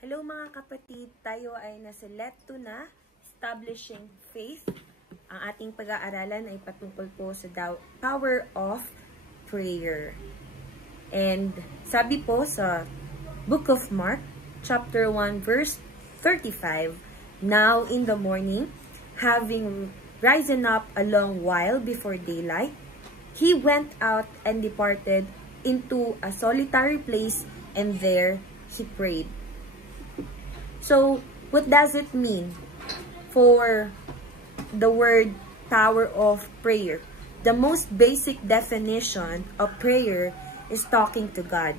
Hello mga kapatid, tayo ay nasa Let 2 na, Establishing Faith. Ang ating pag-aaralan ay patungkol po sa power of prayer. And sabi po sa Book of Mark, chapter 1, verse 35, Now in the morning, having risen up a long while before daylight, he went out and departed into a solitary place, and there he prayed. So, what does it mean for the word power of prayer? The most basic definition of prayer is talking to God.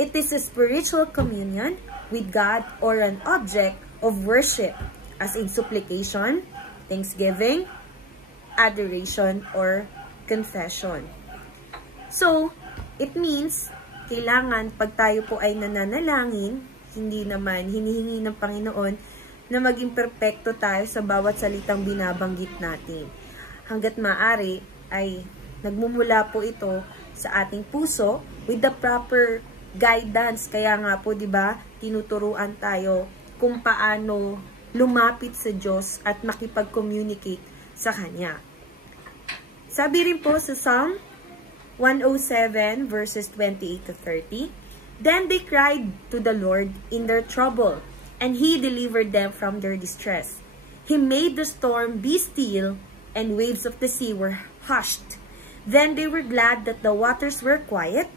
It is a spiritual communion with God or an object of worship, as in supplication, thanksgiving, adoration, or confession. So, it means, kailangan pag tayo po ay nananalangin, hindi naman hinihingi ng Panginoon na maging perpekto tayo sa bawat salitang binabanggit natin. Hanggat maaari ay nagmumula po ito sa ating puso with the proper guidance. Kaya nga po, 'di ba, tinuturuan tayo kung paano lumapit sa Diyos at makipag-communicate sa Kanya. Sabi rin po sa Psalm 107 verses 28 to 30, Then they cried to the Lord in their trouble, and He delivered them from their distress. He made the storm be still, and waves of the sea were hushed. Then they were glad that the waters were quiet,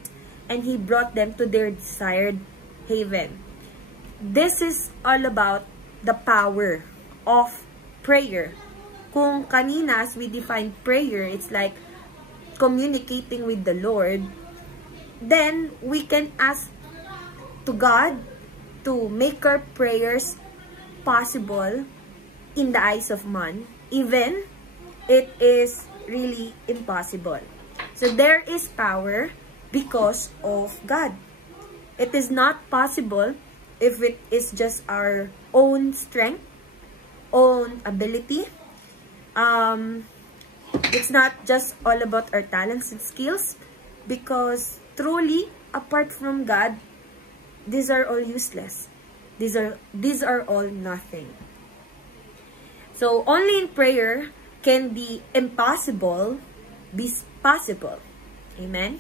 and He brought them to their desired haven. This is all about the power of prayer. Kung kanina, as we define prayer, it's like communicating with the Lord, then we can ask to God to make our prayers possible in the eyes of man, even it is really impossible. So there is power because of God. It is not possible if it is just our own strength, own ability. It's not just all about our talents and skills, because truly, apart from God, these are all useless. These are all nothing. So, only in prayer can the impossible be possible. Amen?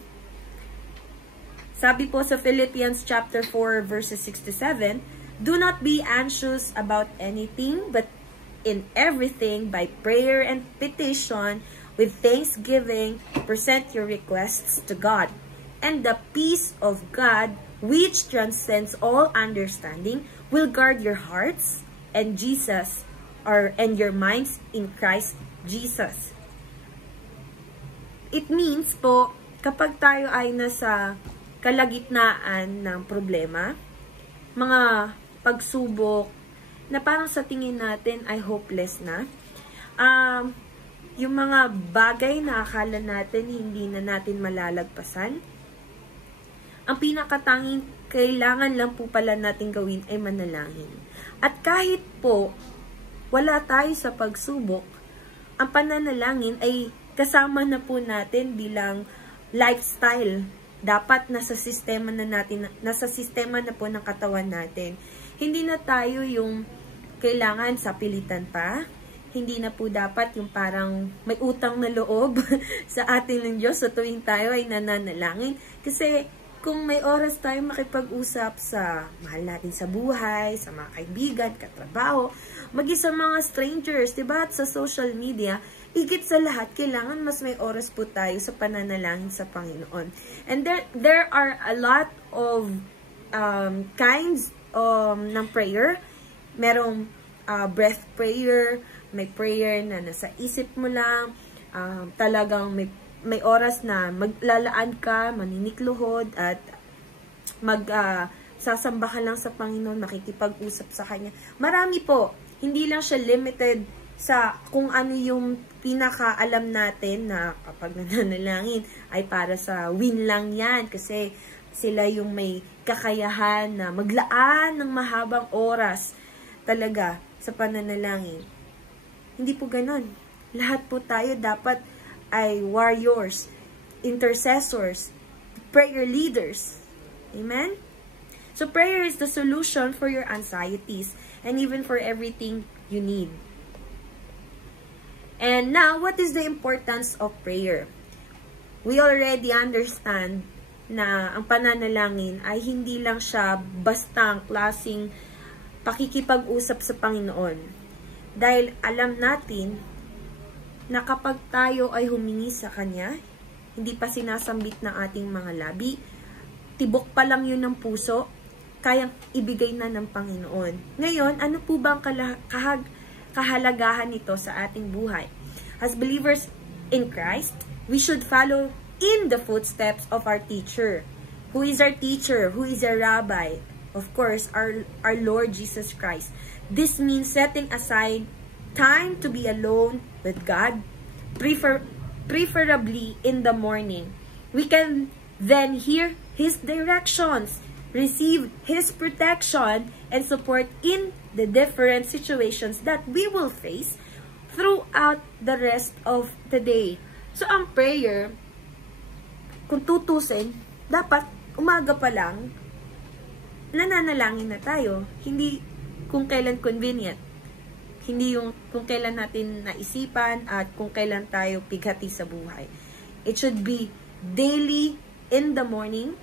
Sabi po sa Philippians chapter 4 verses 6 to 7, Do not be anxious about anything, but in everything by prayer and petition with thanksgiving, present your requests to God. And the peace of God, which transcends all understanding, will guard your hearts and your minds in Christ Jesus. It means po, kapag tayo ay nasa kalagitnaan ng problema, mga pagsubok na parang sa tingin natin ay hopeless na, yung mga bagay na akala natin hindi na natin malalagpasan, ang pinakatanging kailangan lang po pala natin gawin ay manalangin. At kahit po wala tayo sa pagsubok, ang pananalangin ay kasama na po natin bilang lifestyle. Dapat nasa sistema na po ng katawan natin. Hindi na tayo yung kailangan sa pilitan pa. Hindi na po dapat yung parang may utang na loob sa atin ng Diyos sa tuwing tayo ay nananalangin. Kasi kung may oras tayo makipag-usap sa mahal natin sa buhay, sa mga kaibigan, katrabaho, maging sa mga strangers, diba? At sa social media, higit sa lahat, kailangan mas may oras po tayo sa pananalangin sa Panginoon. And there are a lot of kinds ng prayer. Merong breath prayer, may prayer na nasa isip mo lang, talagang may oras na maglalaan ka, maninikluhod, at sasamba ka lang sa Panginoon, makikipag-usap sa Kanya. Marami po, hindi lang siya limited sa kung ano yung pinakaalam natin na kapag nananalangin ay para sa win lang yan, kasi sila yung may kakayahan na maglaan ng mahabang oras talaga sa pananalangin. Hindi po ganon. Lahat po tayo dapat ay warriors, intercessors, prayer leaders. Amen? So prayer is the solution for your anxieties and even for everything you need. And now, what is the importance of prayer? We already understand na ang pananalangin ay hindi lang siya bastang klaseng pakikipag-usap sa Panginoon. Dahil alam natin na kapag tayo ay humingi sa Kanya, hindi pa sinasambit ng ating mga labi, tibok pa lang yun ng puso, kayang ibigay na ng Panginoon. Ngayon, ano po ba ang kahalagahan nito sa ating buhay? As believers in Christ, we should follow in the footsteps of our teacher. Who is our teacher? Who is our rabbi? Of course, our Lord Jesus Christ. This means setting aside time to be alone with God, preferably in the morning. We can then hear His directions, receive His protection, and support in the different situations that we will face throughout the rest of the day. So, ang prayer, kung tutusin, dapat umaga pa lang, nananalangin na tayo. Hindi kung kailan convenient. Hindi yung kung kailan natin naisipan at kung kailan tayo pighati sa buhay. It should be daily in the morning.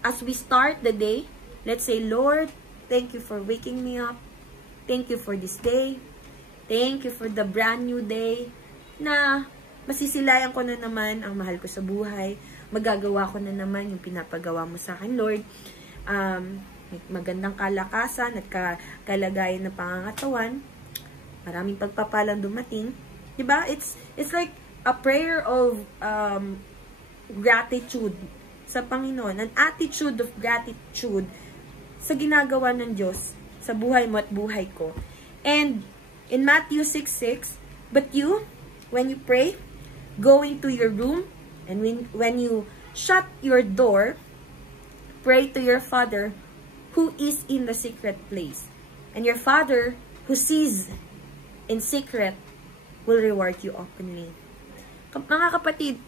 As we start the day, let's say, Lord, thank you for waking me up. Thank you for this day. Thank you for the brand new day na masisilayan ko na naman ang mahal ko sa buhay. Magagawa ko na naman yung pinapagawa mo sa akin, Lord. Magandang kalakasan at kalagayan na pangangatawan. Maraming pagpapalang dumating. Diba? It's like a prayer of gratitude sa Panginoon. An attitude of gratitude sa ginagawa ng Diyos sa buhay mo at buhay ko. And in Matthew 6:6, but you, when you pray, go into your room, and when you shut your door, pray to your Father who is in the secret place. And your Father who sees in secret will reward you openly. Mga kapatid,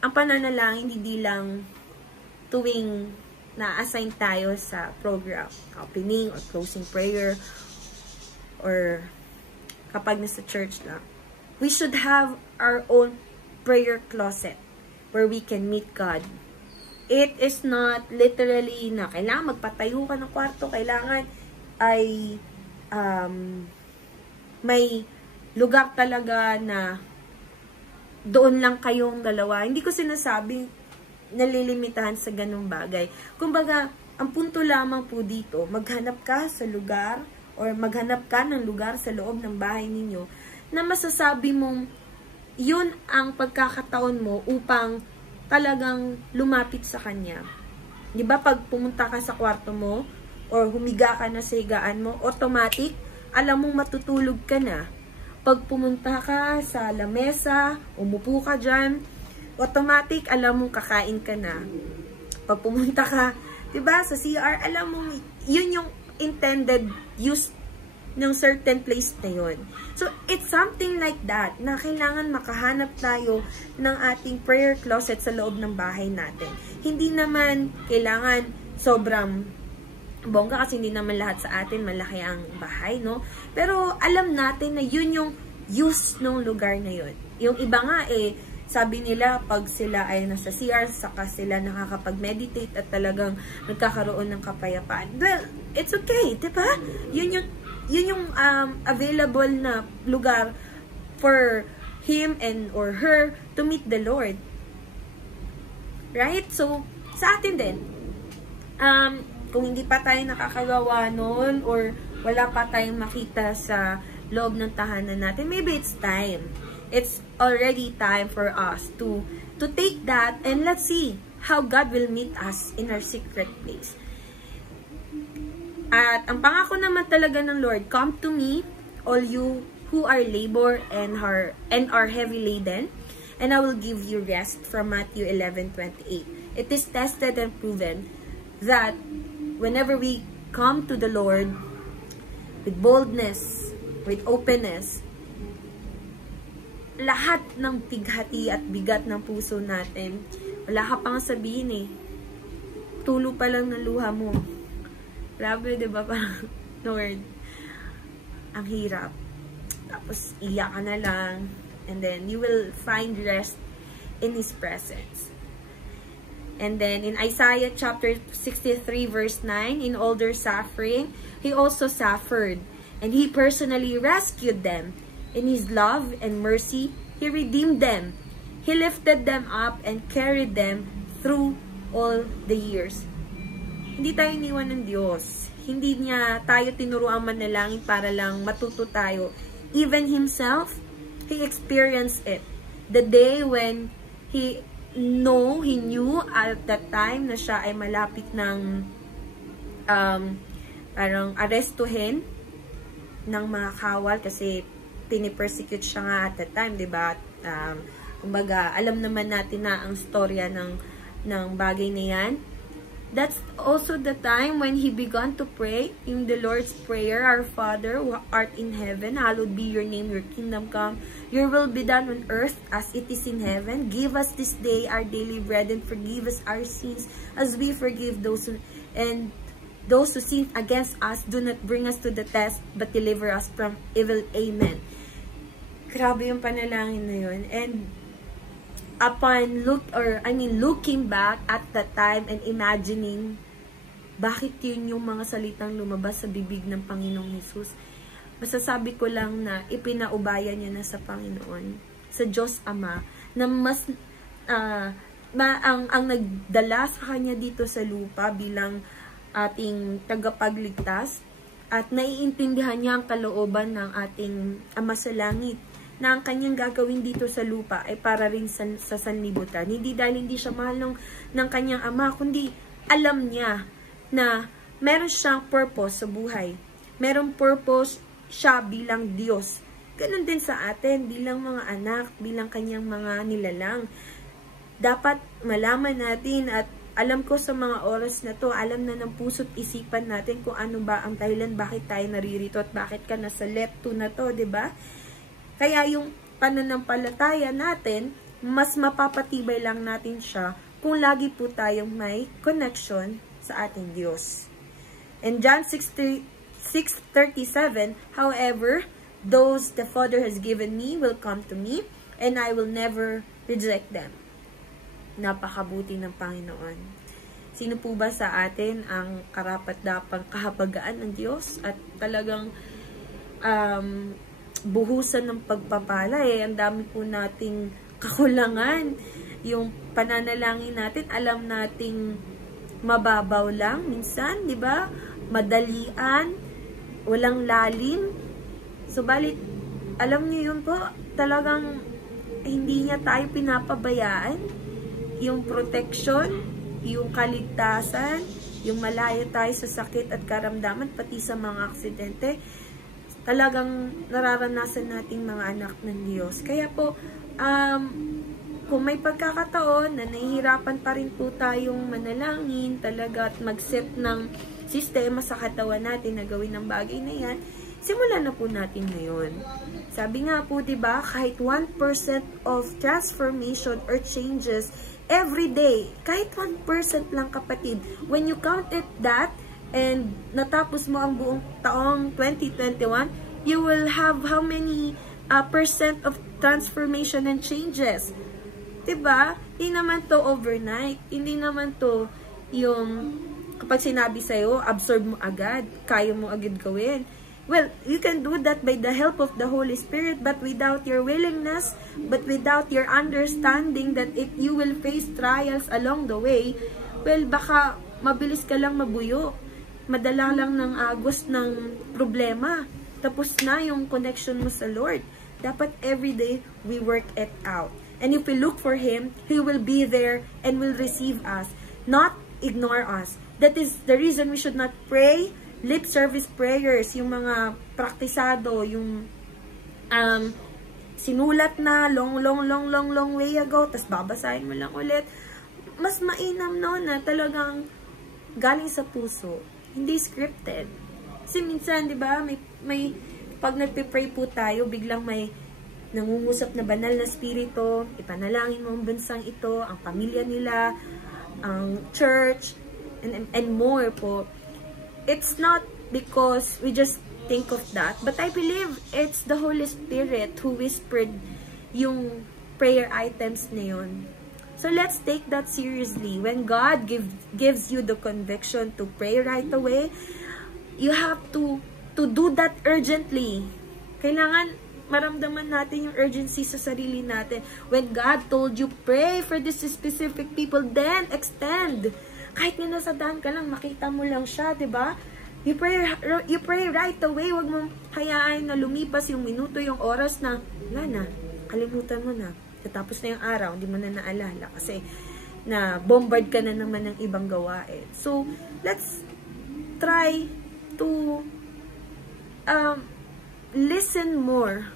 ang pananalangin hindi lang tuwing na-assign tayo sa program, opening or closing prayer, or kapag nasa church lang. We should have our own prayer closet where we can meet God. It is not literally na kailangan magpatayo ka ng kwarto, kailangan ay may lugar talaga na doon lang kayong dalawa. Hindi ko sinasabing nalilimitahan sa ganung bagay. Kumbaga, ang punto lamang po dito, maghanap ka sa lugar or maghanap ka ng lugar sa loob ng bahay ninyo na masasabi mong yun ang pagkakataon mo upang talagang lumapit sa Kanya. Di ba pag pumunta ka sa kwarto mo or humiga ka na sa higaan mo, automatic, alam mong matutulog ka na. Pag pumunta ka sa lamesa, umupo ka dyan, automatic, alam mong kakain ka na. Pag pumunta ka, di ba, sa CR, alam mong yun yung intended use ng certain place na yun. So, it's something like that na kailangan makahanap tayo ng ating prayer closet sa loob ng bahay natin. Hindi naman kailangan sobrang bongga kasi hindi naman lahat sa atin malaki ang bahay, no? Pero alam natin na yun yung use ng lugar na yun. Yung iba nga sabi nila pag sila ay nasa CR, saka sila nakakapag-meditate at talagang nagkakaroon ng kapayapaan. Well, it's okay, diba? Yun yung available na lugar for him and or her to meet the Lord. Right? So, sa atin din, kung hindi pa tayo nakakagawa noon or wala pa tayong makita sa loob ng tahanan natin, maybe it's time. It's already time for us to take that and let's see how God will meet us in our secret place. At ang pangako naman talaga ng Lord, come to me, all you who are labor and are heavy laden, and I will give you rest, from Matthew 11:28. It is tested and proven that whenever we come to the Lord with boldness, with openness, lahat ng pighati at bigat ng puso natin, wala ka pang sabihin tulo pa lang ng luha mo. Grabe, di ba? Parang, Lord, ang hirap. Tapos, iyak ka na lang. And then, you will find rest in His presence. And then, in Isaiah chapter 63 verse 9, in all their suffering, He also suffered. And He personally rescued them. In His love and mercy, He redeemed them. He lifted them up and carried them through all the years. Hindi tayo iniwan ng Diyos. Hindi niya tayo tinuruan manalangin para lang matuto tayo. Even Himself, He experienced it. The day when He knew at that time na siya ay malapit ng parang arestuhin ng mga kawal kasi pinipersecute siya nga at that time, diba? Kumbaga, alam naman natin na ang storya ng bagay na yan. That's also the time when he began to pray in the Lord's Prayer, Our Father, who art in heaven, hallowed be your name, your kingdom come, your will be done on earth as it is in heaven. Give us this day our daily bread and forgive us our sins as we forgive those who sin against us. Do not bring us to the test, but deliver us from evil. Amen. Grabe yung panalangin na yun. And upon looking back at that time and imagining bakit yun yung mga salitang lumabas sa bibig ng Panginoong Hesus, masasabi ko lang na ipinaubaya niya na sa Panginoon, sa Diyos Ama, na mas ang nagdala sa kanya dito sa lupa bilang ating tagapagligtas, at naiintindihan niya ang kalooban ng ating Ama sa Langit, na ang kanyang gagawin dito sa lupa ay para rin sa sanlibutan. Hindi dahil hindi siya mahal ng kanyang Ama, kundi alam niya na meron siyang purpose sa buhay. Merong purpose siya bilang Diyos. Ganun din sa atin, bilang mga anak, bilang kanyang mga nilalang. Dapat malaman natin, at alam ko sa mga oras na to, alam na ng puso't isipan natin kung ano ba ang dahilan bakit tayo naririto at bakit ka nasa lepto na to, 'di ba? Kaya yung pananampalataya natin, mas mapapatibay lang natin siya kung lagi po tayong may connection sa ating Diyos. In John 6:37, however, those the Father has given me will come to me, and I will never reject them. Napakabuti ng Panginoon. Sino po ba sa atin ang karapat-dapang kahabagaan ng Diyos at talagang buhusan ng pagpapala? Ang dami po nating kakulangan. Yung pananalangin natin, alam nating mababaw lang minsan, di ba? Madalian, walang lalim. Subalit, alam niyo yun po, talagang hindi niya tayo pinapabayaan. Yung protection, yung kaligtasan, yung malaya tayo sa sakit at karamdaman, pati sa mga aksidente, talagang nararanasan nating mga anak ng Diyos. Kaya po, kung may pagkakataon na nahihirapan pa rin po tayong manalangin talaga at mag-set ng sistema sa katawan natin na gawin ng bagay na yan, simulan na po natin ngayon. Sabi nga po, diba, kahit 1% of transformation or changes every day, kahit 1% lang, kapatid, when you counted that, and natapos mo ang buong taong 2021, you will have how many percent of transformation and changes? Diba? Hindi naman to overnight. Hindi naman to yung kapag sinabi sa'yo, absorb mo agad, kaya mo agad gawin. Well, you can do that by the help of the Holy Spirit, but without your willingness, but without your understanding that you will face trials along the way, well, baka mabilis ka lang mabuyo. Madala lang ng agos ng problema. Tapos na yung connection mo sa Lord. Dapat everyday we work it out. And if we look for Him, He will be there and will receive us, not ignore us. That is the reason we should not pray lip service prayers, yung mga praktisado, yung sinulat na long way ago, tas babasahin mo lang ulit. Mas mainam no na talagang galing sa puso. Hindi scripted. Kasi minsan, di ba, may pag nagpe-pray po tayo, biglang may nangungusap na banal na spirito, ipanalangin mo ang bansang ito, ang pamilya nila, ang church. and more po. It's not because we just think of that, but I believe it's the Holy Spirit who whispered yung prayer items na yun. So let's take that seriously. When God gives you the conviction to pray right away, you have to do that urgently. Kailangan maramdaman natin yung urgency sa sarili natin. When God told you, pray for this specific people, then extend. Kahit nga nasa daan ka lang, makita mo lang siya, diba? You pray right away. Huwag mong hayaan na lumipas yung minuto, yung oras na, wala na, kalimutan mo na. Tapos na yung araw, hindi mo na naalala kasi na bombard ka na naman ng ibang gawain. So, let's try to listen more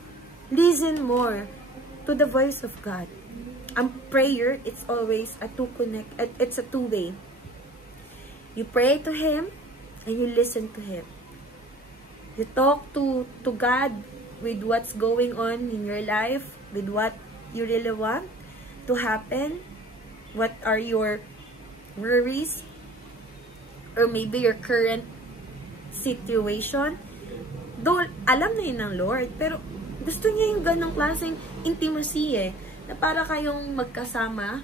to the voice of God. Ang prayer, it's always it's a two-way. You pray to Him and you listen to Him. You talk to God with what's going on in your life, with what you really want to happen, what are your worries, or maybe your current situation. Though, alam na yun ng Lord, pero gusto niya yung ganong klaseng intimacy na para kayong magkasama,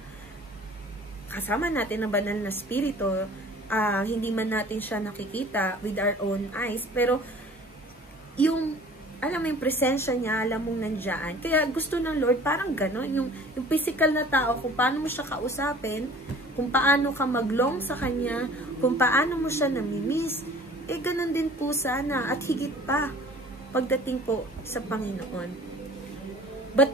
kasama natin ang banal na spirito, hindi man natin siya nakikita with our own eyes, pero yung, alam mo yung presensya niya, alam mong nandyan. Kaya gusto ng Lord, parang ganon, yung physical na tao, kung paano mo siya kausapin, kung paano ka maglong sa Kanya, kung paano mo siya namimiss, ganon din po sana, at higit pa, pagdating po sa Panginoon. But,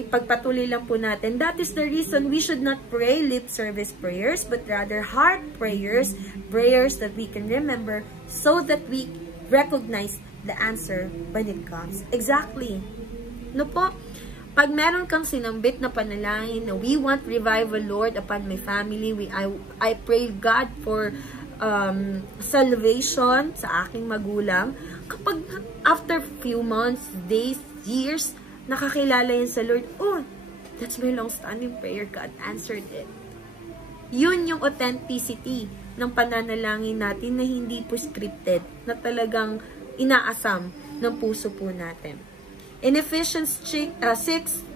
ipagpatuloy lang po natin, that is the reason we should not pray lip service prayers, but rather heart prayers, prayers that we can remember, so that we recognize the answer when it comes. Exactly. No po, pag meron kang sinambit na panalangin na we want revival, Lord, upon my family, I pray God for salvation sa aking magulang. Kapag after few months, days, years, nakakilala yan sa Lord, oh, that's my long-standing prayer, God answered it. Yun yung authenticity ng pananalangin natin na hindi po scripted, na talagang inaasam ng puso po natin. In Ephesians 6,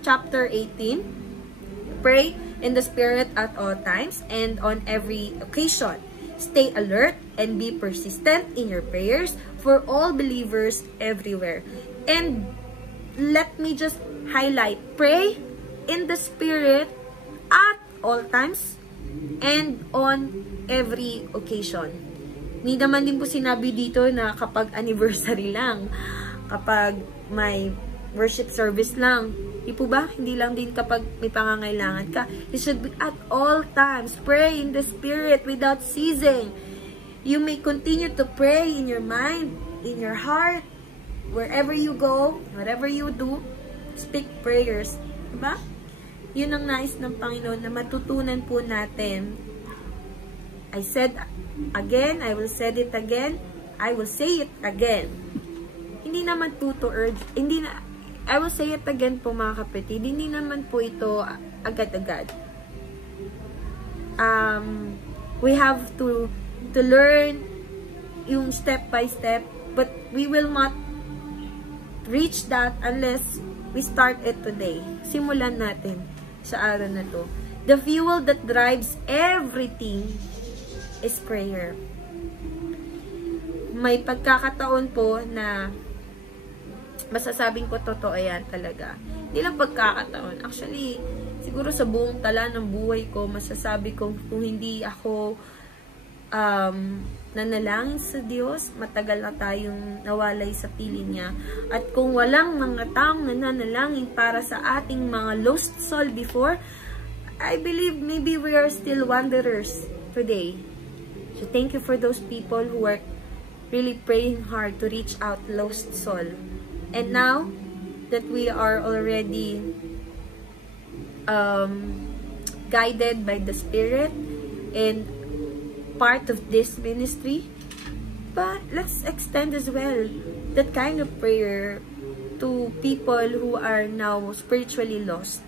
chapter 18, pray in the Spirit at all times and on every occasion. Stay alert and be persistent in your prayers for all believers everywhere. And let me just highlight, pray in the Spirit at all times and on every occasion. Hindi naman din po sinabi dito na kapag anniversary lang, kapag may worship service lang. Di po ba? Hindi lang din kapag may pangangailangan ka. It should be at all times. Pray in the Spirit without ceasing. You may continue to pray in your mind, in your heart, wherever you go, whatever you do, speak prayers. Diba? Yun ang nais ng Panginoon na matutunan po natin. I said again, I will say it again, I will say it again. Hindi naman po to urge, I will say it again po mga kapatid, hindi naman po ito agad-agad. We have to learn yung step by step, but we will not reach that unless we start it today. Simulan natin sa araw na to. The fuel that drives everything is prayer. May pagkakataon po na masasabing ko totoo yan talaga. Hindi lang pagkakataon. Actually, siguro sa buong tala ng buhay ko, masasabi ko kung hindi ako nanalangin sa Diyos, matagal na tayong nawalay sa piling niya. At kung walang mga taong nananalangin para sa ating mga lost soul before, I believe maybe we are still wanderers today. So thank you for those people who are really praying hard to reach out lost soul. And now that we are already guided by the Spirit and part of this ministry, but let's extend as well that kind of prayer to people who are now spiritually lost.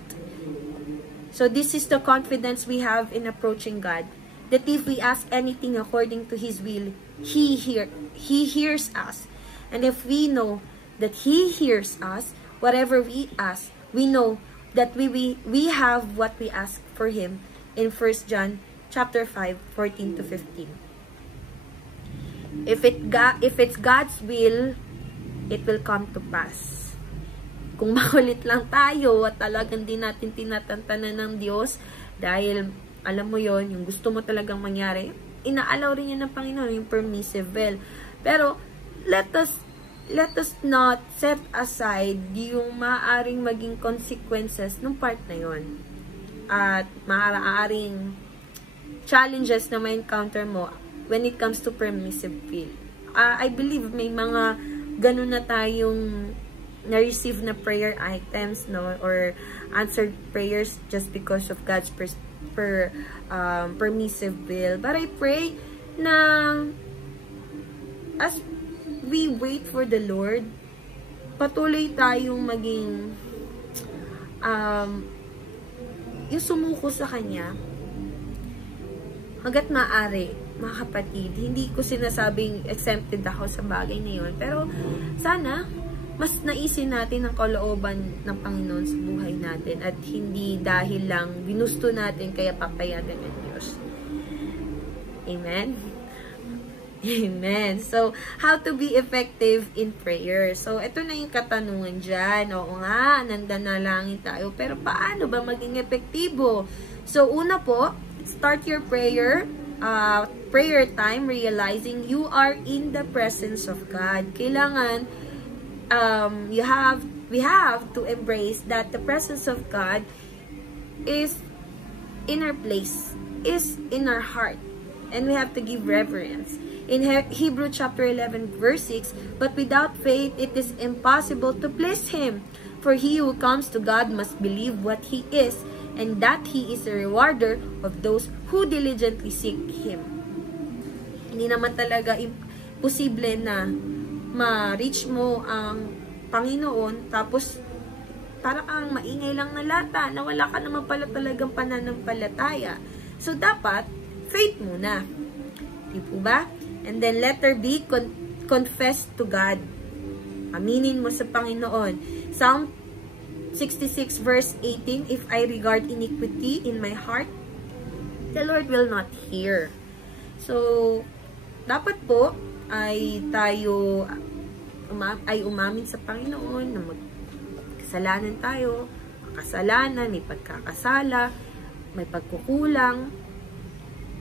So this is the confidence we have in approaching God. that if we ask anything according to His will, He hears us. And if we know that He hears us, whatever we ask, we know that we have what we ask for Him in 1 John chapter 5, 14 to 15. If it's God's will, it will come to pass. Kung makulit lang tayo at talagang di natin tinatantanan ng Diyos, dahil alam mo yon, yung gusto mo talagang mangyari, inaalaw rin yan ng Panginoon, yung permissive will. Pero let us not set aside yung maaaring maging consequences ng part na yon. At maaaring challenges na may encounter mo when it comes to permissive will. I believe may mga ganun na tayong na-receive na prayer items, no, or answered prayers just because of God's permissive will. But I pray na as we wait for the Lord, patuloy tayong maging yung sumuko sa Kanya hanggat maaari, mga kapatid. Hindi ko sinasabing exempted ako sa bagay na yun, pero sana mas naisin natin ang kalooban ng Panginoon sa buhay natin at hindi dahil lang ginusto natin kaya papayagan ng Diyos. Amen? Amen. So, how to be effective in prayer? So, ito na yung katanungan dyan. Oo nga, nandanalangin tayo. Pero paano ba maging epektibo? So, una po, start your prayer time realizing you are in the presence of God. Kailangan, we have to embrace that the presence of God is in our place, is in our heart. And we have to give reverence. In Hebrews chapter 11 verse 6, but without faith it is impossible to please Him. For he who comes to God must believe what He is, and that He is a rewarder of those who diligently seek Him. Hindi naman talaga posible na ma-reach mo ang Panginoon, tapos para kang maingay lang na lata, na wala ka naman pala talagang pananampalataya. So, dapat, faith muna. Di po ba? And then, letter B, confess to God. Aminin mo sa Panginoon. Psalm 66 verse 18, if I regard iniquity in my heart, the Lord will not hear. So, dapat po ay tayo umamin sa Panginoon na kasalanan tayo, kasalanan, may pagkakasala, may pagkukulang,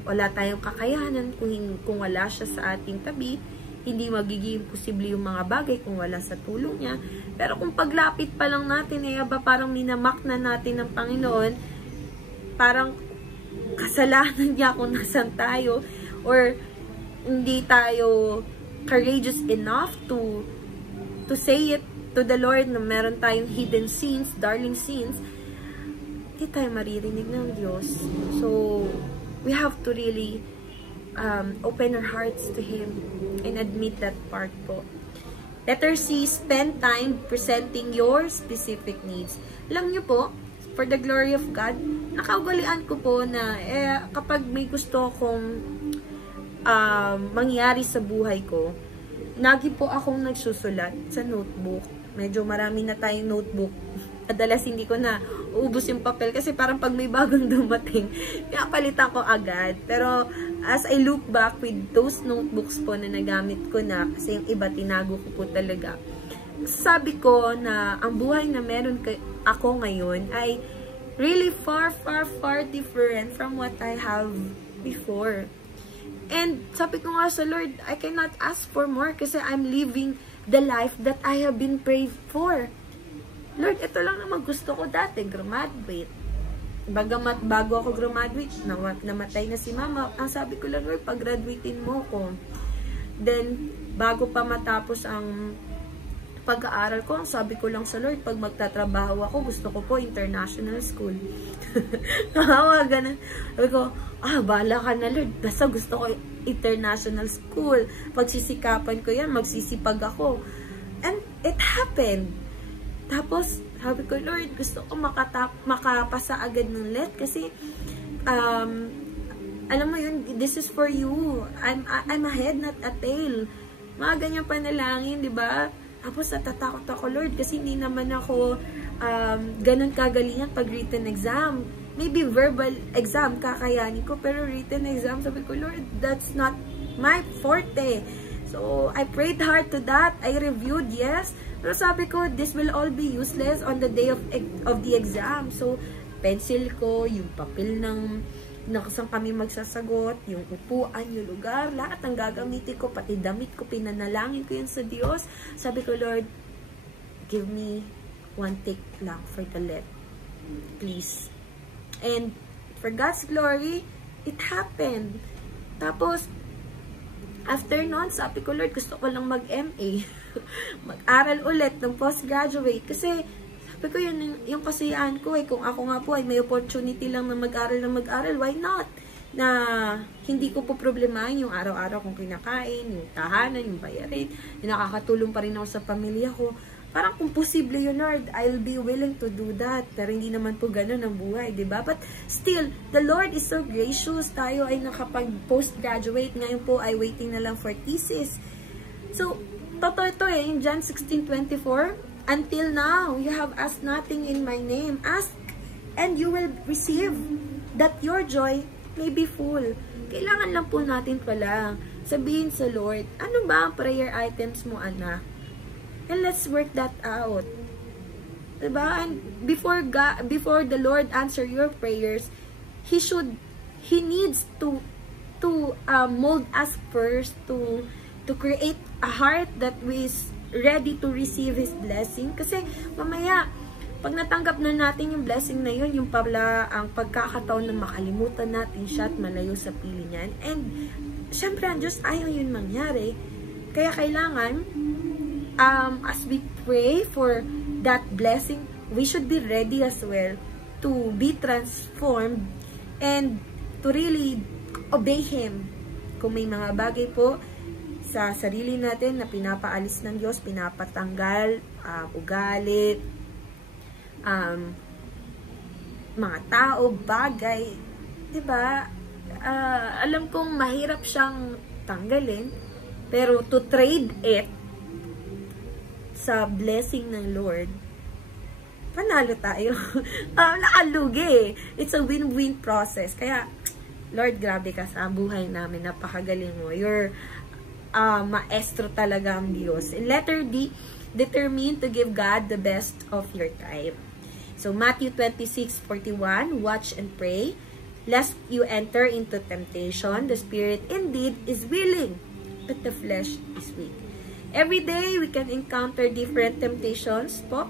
wala tayong kakayanan kung wala siya sa ating tabi, hindi magiging posible yung mga bagay kung wala sa tulong niya. Pero kung paglapit pa lang natin, parang minamak na natin ng Panginoon, parang kasalanan niya kung nasan tayo, or hindi tayo courageous enough to say it to the Lord na meron tayong hidden sins, darling sins, hindi tayo maririnig ng Diyos. So, we have to really open our hearts to Him and admit that part po. Letter C, spend time presenting your specific needs. Alam niyo po, for the glory of God, nakaugalian ko po na kapag may gusto akong mangyari sa buhay ko, lagi po akong nagsusulat sa notebook. Medyo marami na tayong notebook. Madalas hindi ko na uubos yung papel kasi parang pag may bagong dumating, pinapalitan ko agad. Pero as I look back with those notebooks po na nagamit ko na, kasi yung iba tinago ko po talaga, sabi ko na ang buhay na meron ako ngayon ay really far, far, far different from what I have before. And sabi ko nga sa Lord, I cannot ask for more kasi I'm living the life that I have been prayed for. Lord, ito lang naman gusto ko dati, graduate. Bagamat bago ako graduate, namatay na si Mama. Ang sabi ko lang, Lord, pag-graduatein mo ko. Then, bago pa matapos ang pag-aaral ko, ang sabi ko lang sa Lord, pag magtatrabaho ako, gusto ko po international school. Nakawa, ganun. Sabi ko, bahala ka na Lord, basta gusto ko international school. Pagsisikapan ko yan, magsisipag ako. And it happened. Tapos, sabi ko, Lord, gusto ko makapasa agad ng LET kasi Alam mo yun, this is for you. I'm a head, not a tail. Mga ganyan panalangin, di ba? Tapos natatakot ako, Lord, kasi hindi naman ako ganun kagalingan pag written exam. Maybe verbal exam, kakayanin ko, pero written exam, sabi ko, Lord, that's not my forte. So, I prayed hard to that. I reviewed, yes. Pero sabi ko, this will all be useless on the day of the exam. So, pencil ko, yung papel ng saan kami magsasagot, yung upuan, yung lugar, lahat ang gagamitin ko, pati damit ko, pinanalangin ko yun sa Diyos. Sabi ko, Lord, give me one take lang for the let. Please. And for God's glory, it happened. Tapos, after nun, sabi ko, Lord, gusto ko lang mag-MA. Mag-aral ulit ng postgraduate. Kasi, sabi ko, yung kasiyahan ko kung ako nga po ay may opportunity lang na mag-aral, why not? Na hindi ko po problemahin yung araw-araw kong kinakain, yung tahanan, yung bayarin, yung nakakatulong pa rin ako sa pamilya ko. Parang kung posible yun, Lord, I'll be willing to do that. Pero hindi naman po ganun ang buhay, diba? But still, the Lord is so gracious. Tayo ay nakapag-postgraduate. Ngayon po ay waiting na lang for thesis. So, totoo ito yung John 16:24, until now, you have asked nothing in my name. Ask, and you will receive, that your joy may be full. Kailangan lang po natin pala sabihin sa Lord, ano ba ang prayer items mo, anak? And let's work that out. Diba? And before the Lord answer your prayers, He needs to mold us first, to create a heart that is ready to receive His blessing. Kasi mamaya, pag natanggap na natin yung blessing na yun, yung pala ang pagkakataon na makalimutan natin siya at malayo sa pili niyan. And syempre, ang Diyos ayaw yun mangyari. Kaya kailangan, as we pray for that blessing, we should be ready as well to be transformed and to really obey Him. Kung may mga bagay po sa sarili natin na pinapaalis ng Diyos, pinapatanggal, ugali, mga tao, bagay, diba? Alam kong mahirap siyang tanggalin, pero to trade it sa blessing ng Lord, panalo tayo. Nakalugi. It's a win-win process. Kaya, Lord, grabe ka sa buhay namin. Napakagaling mo. You're maestro talaga ang Diyos. In letter D, determine to give God the best of your time. So, Matthew 26:41, watch and pray, lest you enter into temptation. The spirit indeed is willing, but the flesh is weak. Every day, we can encounter different temptations po,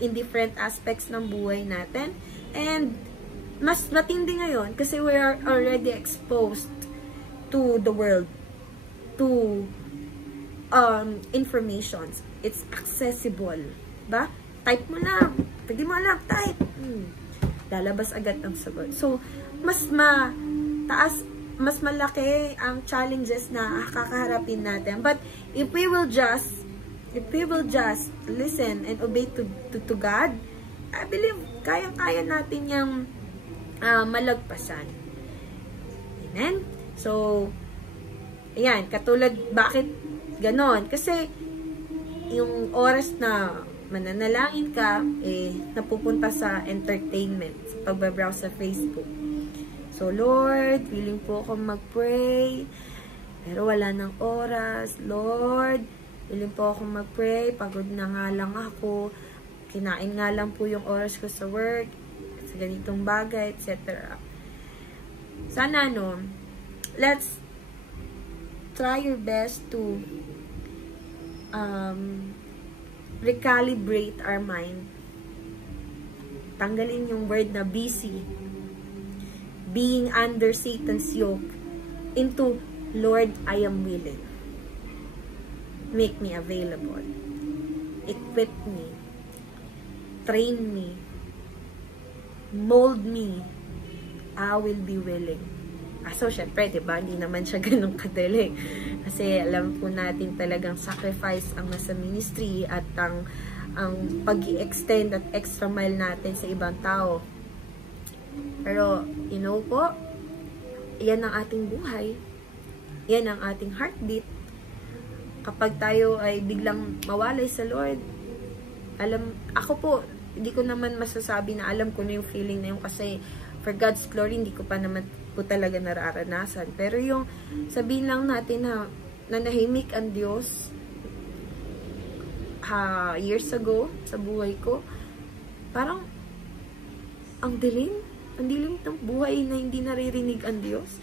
in different aspects ng buhay natin. And, mas matindi ngayon kasi we are already exposed to the world, to informations. It's accessible. Ba? Type mo lang. Pwede mo lang, type. Lalabas agad ang sagot. So, mas malaki ang challenges na kakaharapin natin. But, if we will just listen and obey to God, I believe, kayang-kaya natin yung malagpasan. Amen? So, ayan, katulad, bakit ganon? Kasi, yung oras na mananalangin ka, napupunta sa entertainment, sa pagbabrowse sa Facebook. So, Lord, willing po akong mag-pray, pero wala ng oras. Lord, willing po akong mag-pray, pagod na nga lang ako, kinain nga lang po yung oras ko sa work, sa ganitong bagay, etc. Sana, let's try your best to recalibrate our mind. Tanggalin yung word na busy, being under Satan's yoke, into, Lord, I am willing. Make me available. Equip me. Train me. Mold me. I will be willing. So, syempre, diba, hindi naman siya ganun kadali. Kasi, alam po natin talagang sacrifice ang nasa ministry at ang pag-i-extend at extra mile natin sa ibang tao. Pero, you know po, yan ang ating buhay. Yan ang ating heartbeat. Kapag tayo ay biglang mawalay sa Lord, ako po, hindi ko naman masasabi na alam ko na yung feeling na yun kasi for God's glory, hindi ko pa naman po talaga nararanasan. Pero yung sabihin lang natin na nanahimik ang Diyos years ago sa buhay ko, parang ang dilim ng buhay na hindi naririnig ang Diyos.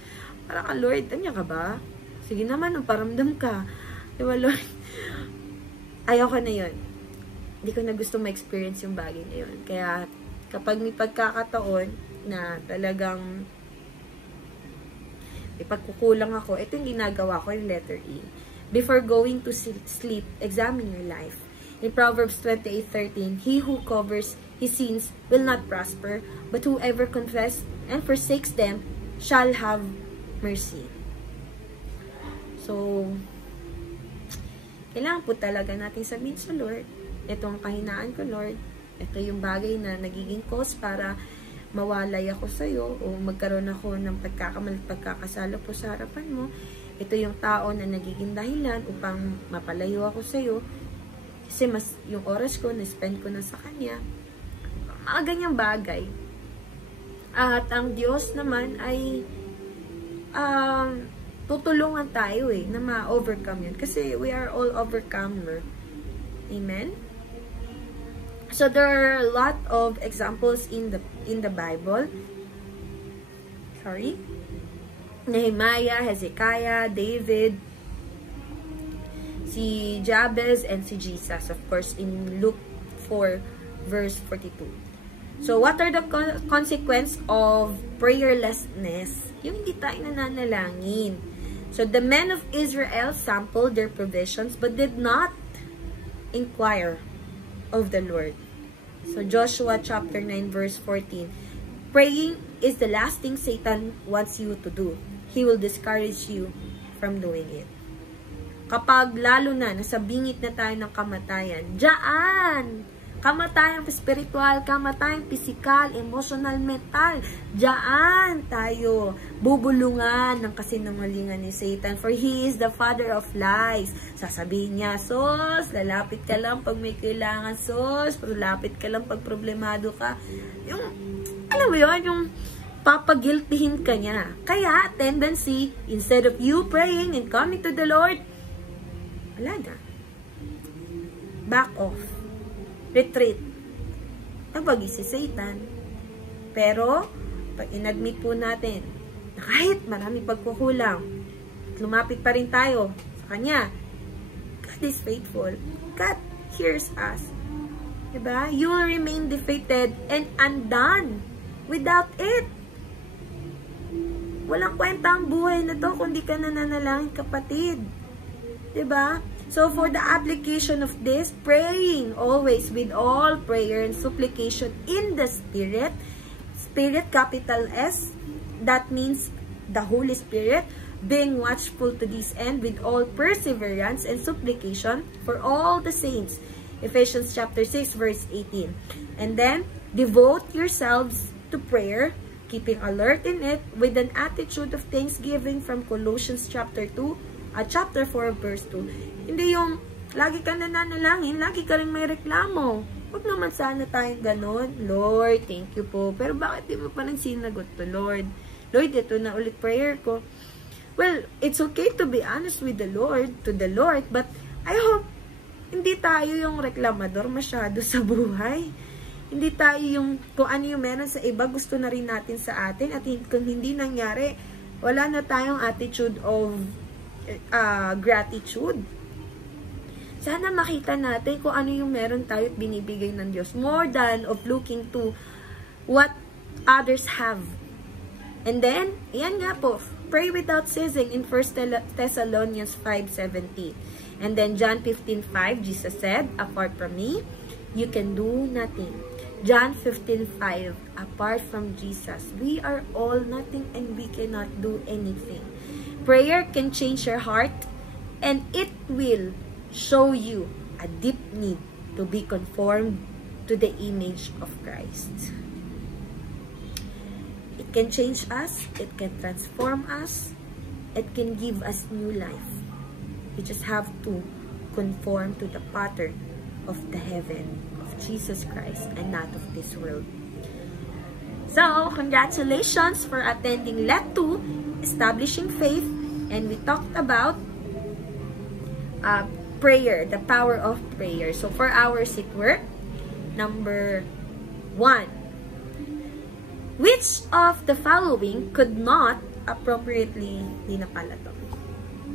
Parang, Lord, anya ka ba? Sige naman, paramdam ka. Diba, Lord? Ayaw ko na yun. Hindi ko na gusto ma-experience yung bagay na yun. Kaya, kapag may pagkakataon na talagang may pagkukulang ako, ito yung ginagawa ko, yung letter E. Before going to sleep, examine your life. In Proverbs 28:13, he who covers his sins will not prosper, but whoever confesses and forsakes them shall have mercy. So, kailangan po talaga natin sabihin sa Lord, ito ang kahinaan ko, Lord. Ito yung bagay na nagiging cause para mawalay ako sa iyo o magkaroon ako ng pagkakasala po sa harapan mo. Ito yung tao na nagiging dahilan upang mapalayo ako sa iyo. Kasi mas yung oras ko, na-spend ko na sa Kanya. Mga ganyang bagay. At ang Diyos naman ay tutulungan tayo na ma-overcome yun. Kasi we are all overcomer. Amen? So there are a lot of examples in the Bible. Sorry. Nehemiah, Hezekiah, David, si Jabez, and si Jesus, of course, in Luke 4, verse 42. So, what are the consequences of prayerlessness? Yung hindi tayo nananalangin. So, the men of Israel sampled their provisions but did not inquire of the Lord. So, Joshua chapter 9, verse 14. Praying is the last thing Satan wants you to do. He will discourage you from doing it. Kapag lalo na, nasa bingit na tayo ng kamatayan, diyaan! Kamatayang spiritual, kamatayang physical, emotional, mental, diyaan tayo bubulungan ng kasinungalingan ni Satan. For he is the father of lies. Sasabihin niya, sos, lalapit ka lang pag may kailangan, sos, lalapit ka lang pag problemado ka. Yung, alam mo yun, yung papagiltihin ka niya. Kaya, tendency, instead of you praying and coming to the Lord, wala na. Back off. Retreat. Nabagi si Satan. Pero, pag inadmit po natin na kahit marami pagkukulang, lumapit pa rin tayo sa Kanya, God is faithful. God hears us. Diba? You will remain defeated and undone without it. Walang kwenta ang buhay na to kung di ka nananalangin, kapatid. Diba? So, for the application of this, praying always with all prayer and supplication in the Spirit, Spirit, capital S, that means the Holy Spirit, being watchful to this end with all perseverance and supplication for all the saints. Ephesians chapter 6, verse 18. And then, devote yourselves to prayer, keeping alert in it with an attitude of thanksgiving from Colossians chapter 2, chapter 4, verse 2. Hindi yung lagi ka nananalangin, lagi ka rin may reklamo. Huwag naman sana tayong ganon. Lord, thank you po. Pero bakit di mo pa rin sinagot to, Lord? Lord, ito na ulit prayer ko. Well, it's okay to be honest with the Lord, to the Lord, but I hope hindi tayo yung reklamador masyado sa buhay. Hindi tayo yung kung ano yung meron sa iba, gusto na rin natin sa atin. At kung hindi nangyari, wala na tayong attitude of gratitude. Sana makita natin kung ano yung meron tayo at binibigay ng Diyos. More than of looking to what others have. And then, yan nga po, pray without ceasing in 1 Thessalonians 5:17. And then John 15:5, Jesus said, apart from me, you can do nothing. John 15:5, apart from Jesus, we are all nothing and we cannot do anything. Prayer can change your heart and it will show you a deep need to be conformed to the image of Christ. It can change us. It can transform us. It can give us new life. We just have to conform to the pattern of the heaven of Jesus Christ and not of this world. So, congratulations for attending Let 2, Establishing Faith. And we talked about prayer, the power of prayer. So, for our seat work, number 1. Which of the following could not appropriately, di na pala to.